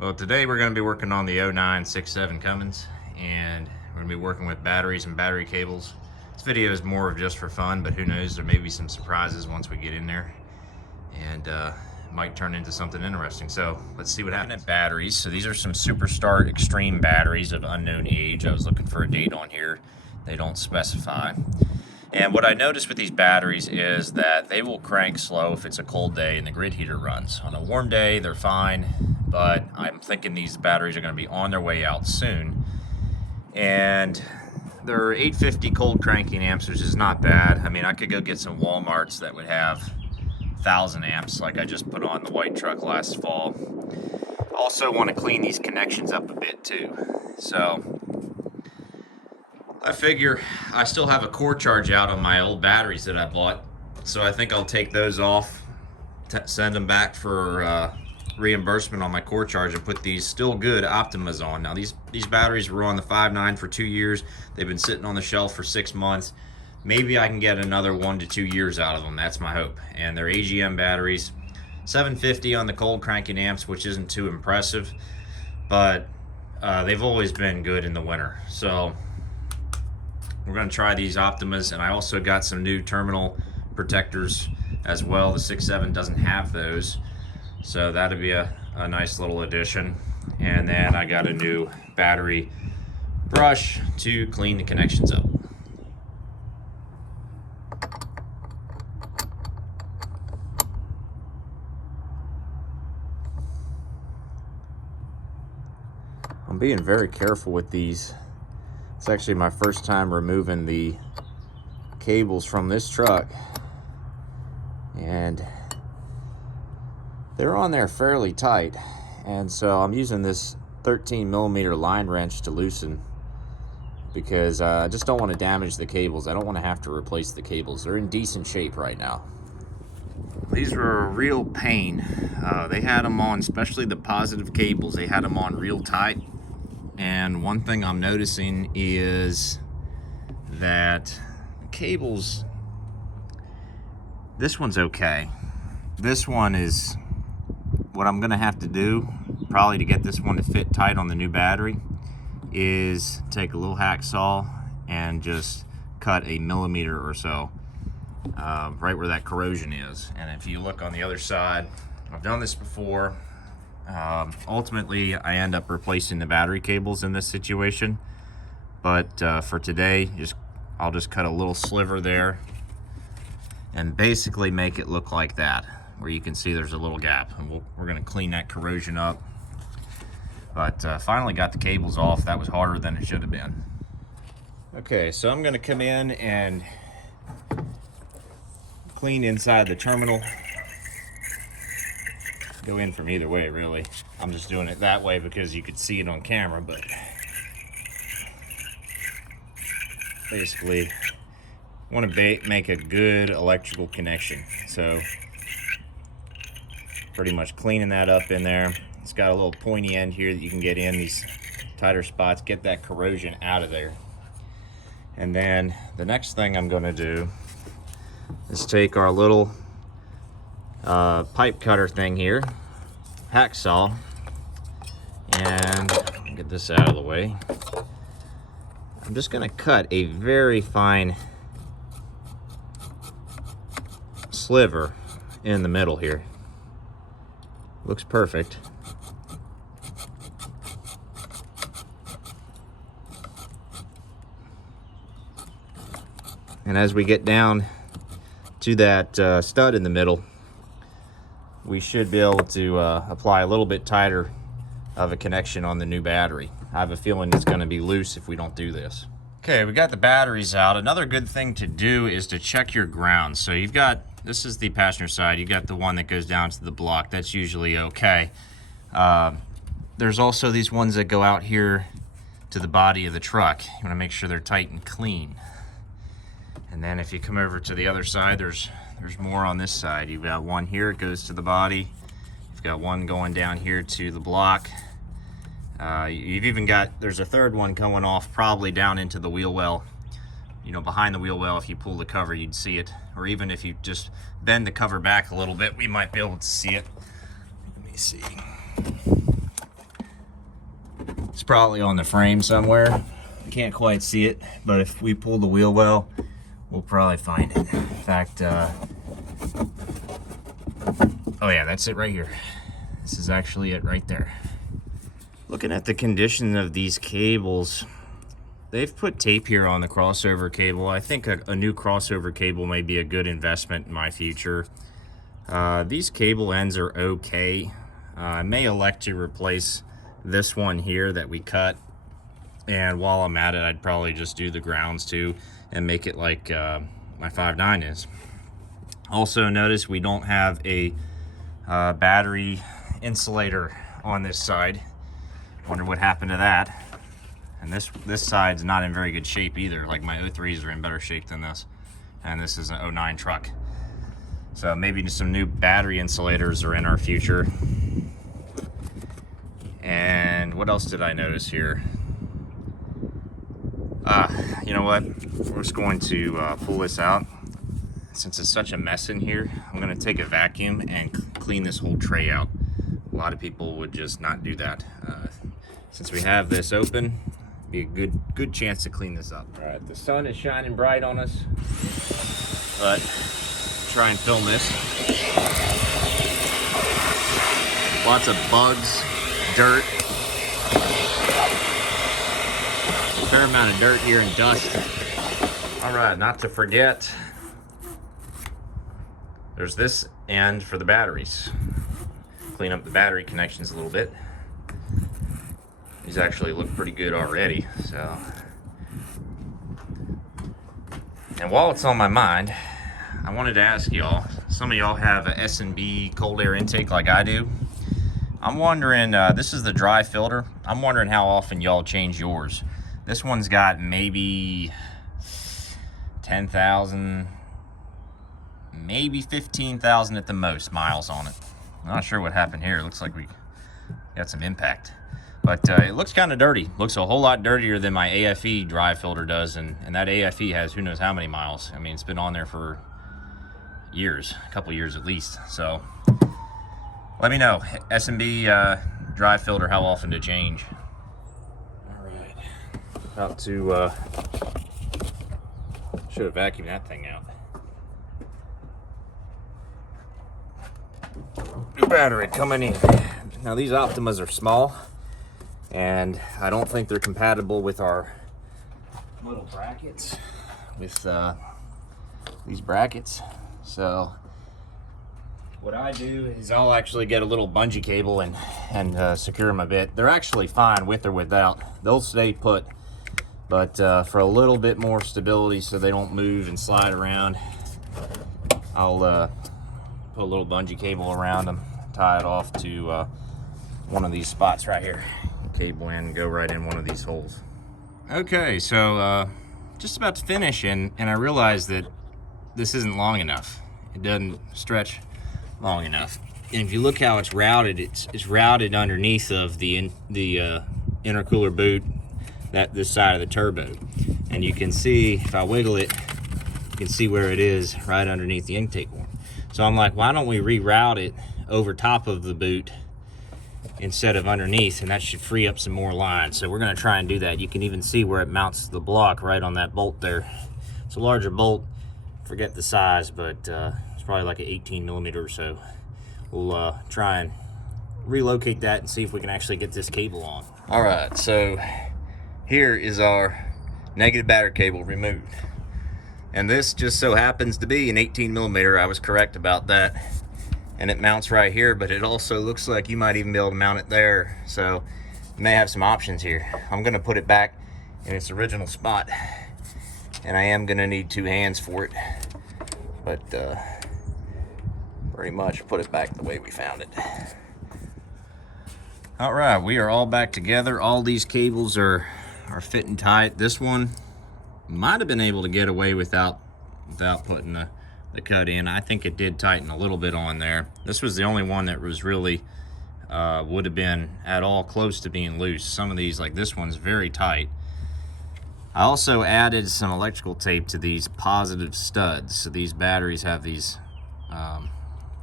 Well, today we're going to be working on the 0967 Cummins, and we're going to be working with batteries and battery cables. This video is more of just for fun, but who knows, there may be some surprises once we get in there, and it might turn into something interesting. So let's see what happens. Batteries. So these are some Superstart Extreme batteries of unknown age. I was looking for a date on here. They don't specify. And what I noticed with these batteries is that they will crank slow if it's a cold day and the grid heater runs. On a warm day, they're fine, but I'm thinking these batteries are going to be on their way out soon. And they're 850 cold cranking amps, which is not bad. I mean, I could go get some Walmarts that would have 1,000 amps like I just put on the white truck last fall. Also want to clean these connections up a bit too. So I figure I still have a core charge out on my old batteries that I bought, so I think I'll take those off, send them back for reimbursement on my core charge, and put these still good Optimas on. Now these batteries were on the 5.9 for 2 years. They've been sitting on the shelf for 6 months. Maybe I can get another 1 to 2 years out of them. That's my hope. And they're AGM batteries, 750 on the cold cranking amps, which isn't too impressive, but they've always been good in the winter. So we're going to try these Optimas, and I also got some new terminal protectors as well. The 6.7 doesn't have those, so that'd be a nice little addition. And then I got a new battery brush to clean the connections up. I'm being very careful with these. It's actually my first time removing the cables from this truck, and they're on there fairly tight, and so I'm using this 13mm line wrench to loosen, because I just don't want to damage the cables. I don't want to have to replace the cables. They're in decent shape right now. These were a real pain. They had them on, especially the positive cables, they had them on real tight. And one thing I'm noticing is that cables, this one's okay. This one is what I'm gonna have to do, probably to get this one to fit tight on the new battery, is take a little hacksaw and just cut a millimeter or so right where that corrosion is. And if you look on the other side, I've done this before. Ultimately, I end up replacing the battery cables in this situation, but for today, I'll just cut a little sliver there and basically make it look like that, where you can see there's a little gap, and we're going to clean that corrosion up. But finally got the cables off. That was harder than it should have been. Okay, so I'm going to come in and clean inside the terminal. Go in from either way, really. I'm just doing it that way because you could see it on camera, but basically want to make a good electrical connection. So pretty much cleaning that up in there. It's got a little pointy end here that you can get in these tighter spots, get that corrosion out of there. And then the next thing I'm going to do is take our little pipe cutter thing here, hacksaw, and get this out of the way. I'm just going to cut a very fine sliver in the middle here. Looks perfect. And as we get down to that stud in the middle, we should be able to apply a little bit tighter of a connection on the new battery. I have a feeling it's going to be loose if we don't do this. Okay, we got the batteries out. Another good thing to do is to check your ground. So you've got, this is the passenger side, you got the one that goes down to the block. That's usually okay. There's also these ones that go out here to the body of the truck. You want to make sure they're tight and clean. And then if you come over to the other side, there's more on this side. You've got one here, it goes to the body. You've got one going down here to the block. You've even got, there's a third one going off probably down into the wheel well. You know, behind the wheel well, if you pull the cover, you'd see it. Or even if you just bend the cover back a little bit, we might be able to see it. Let me see. It's probably on the frame somewhere. I can't quite see it, but if we pull the wheel well, we'll probably find it. In fact, oh yeah, that's it right here. This is actually it right there. Looking at the condition of these cables, they've put tape here on the crossover cable. I think a new crossover cable may be a good investment in my future. These cable ends are okay. I may elect to replace this one here that we cut, and while I'm at it, I'd probably just do the grounds too and make it like my 5.9 is. Also notice we don't have a battery insulator on this side. Wonder what happened to that. And this side's not in very good shape either. Like my 03s are in better shape than this, and this is an 09 truck. So maybe some new battery insulators are in our future. And what else did I notice here? You know what? We're just going to pull this out. Since it's such a mess in here, I'm gonna take a vacuum and clean this whole tray out. A lot of people would just not do that. Since we have this open, be a good chance to clean this up. All right, the sun is shining bright on us, but try and film this. Lots of bugs, dirt. A fair amount of dirt here and dust. All right, not to forget, there's this end for the batteries. Clean up the battery connections a little bit. These actually look pretty good already, so. And while it's on my mind, I wanted to ask y'all, some of y'all have a S&B cold air intake like I do. I'm wondering, this is the dry filter. I'm wondering how often y'all change yours. This one's got maybe 10,000, maybe 15,000 at the most miles on it. I'm not sure what happened here. It looks like we got some impact. But it looks kind of dirty. Looks a whole lot dirtier than my AFE dry filter does. And that AFE has who knows how many miles. I mean, it's been on there for years, a couple years at least. So let me know, S&B dry filter, how often to change. All right, about to, should have vacuumed that thing out. New battery coming in. Now these Optimas are small, and I don't think they're compatible with our little brackets, with these brackets. So what I do is I'll actually get a little bungee cable and secure them a bit. They're actually fine with or without. They'll stay put, but for a little bit more stability so they don't move and slide around, I'll put a little bungee cable around them, tie it off to one of these spots right here. Cable in and go right in one of these holes. Okay, so just about to finish, and I realized that this isn't long enough. It doesn't stretch long enough. And if you look how it's routed, it's routed underneath of the intercooler boot, this side of the turbo. And you can see, if I wiggle it, you can see where it is right underneath the intake horn. So I'm like, why don't we reroute it over top of the boot instead of underneath, and that should free up some more lines. So we're gonna try and do that. You can even see where it mounts the block right on that bolt there. It's a larger bolt, forget the size, but it's probably like an 18 millimeter or so. We'll try and relocate that and see if we can actually get this cable on. All right, so here is our negative battery cable removed. And this just so happens to be an 18 millimeter. I was correct about that. And it mounts right here, but it also looks like you might even be able to mount it there. So you may have some options here. I'm gonna put it back in its original spot, and I am gonna need two hands for it, but pretty much put it back the way we found it. All right, we are all back together. All these cables are fitting tight. This one might have been able to get away without putting the cut in. I think it did tighten a little bit on there. This was the only one that was really would have been at all close to being loose. Some of these, like this one's very tight. I also added some electrical tape to these positive studs. So these batteries have these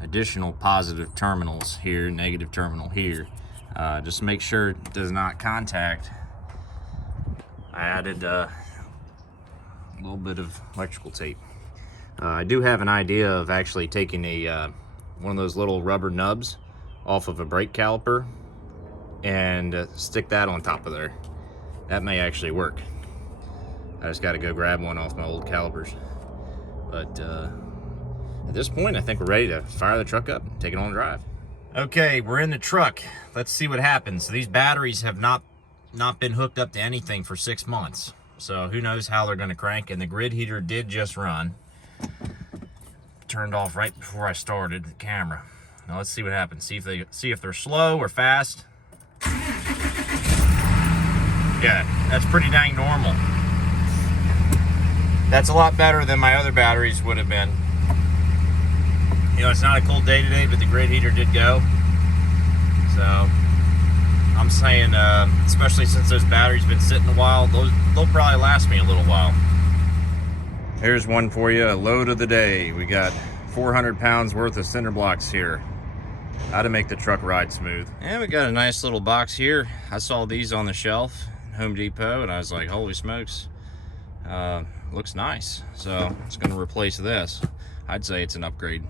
additional positive terminals here, negative terminal here. just to make sure it does not contact. I added a little bit of electrical tape. I do have an idea of actually taking a one of those little rubber nubs off of a brake caliper and stick that on top of there. That may actually work. I just got to go grab one off my old calipers. But at this point, I think we're ready to fire the truck up and take it on a drive. Okay, we're in the truck. Let's see what happens. So these batteries have not been hooked up to anything for 6 months. So who knows how they're gonna crank, and the grid heater did just run. Turned off right before I started the camera. Now let's see what happens. See if they're slow or fast. Yeah, that's pretty dang normal. That's a lot better than my other batteries would have been. You know, it's not a cold day today, but the grid heater did go. So I'm saying, especially since those batteries been sitting a while, they'll probably last me a little while. Here's one for you, a load of the day. We got 400 pounds worth of cinder blocks here. How to make the truck ride smooth. And we got a nice little box here. I saw these on the shelf, Home Depot, and I was like, holy smokes, looks nice. So it's gonna replace this. I'd say it's an upgrade.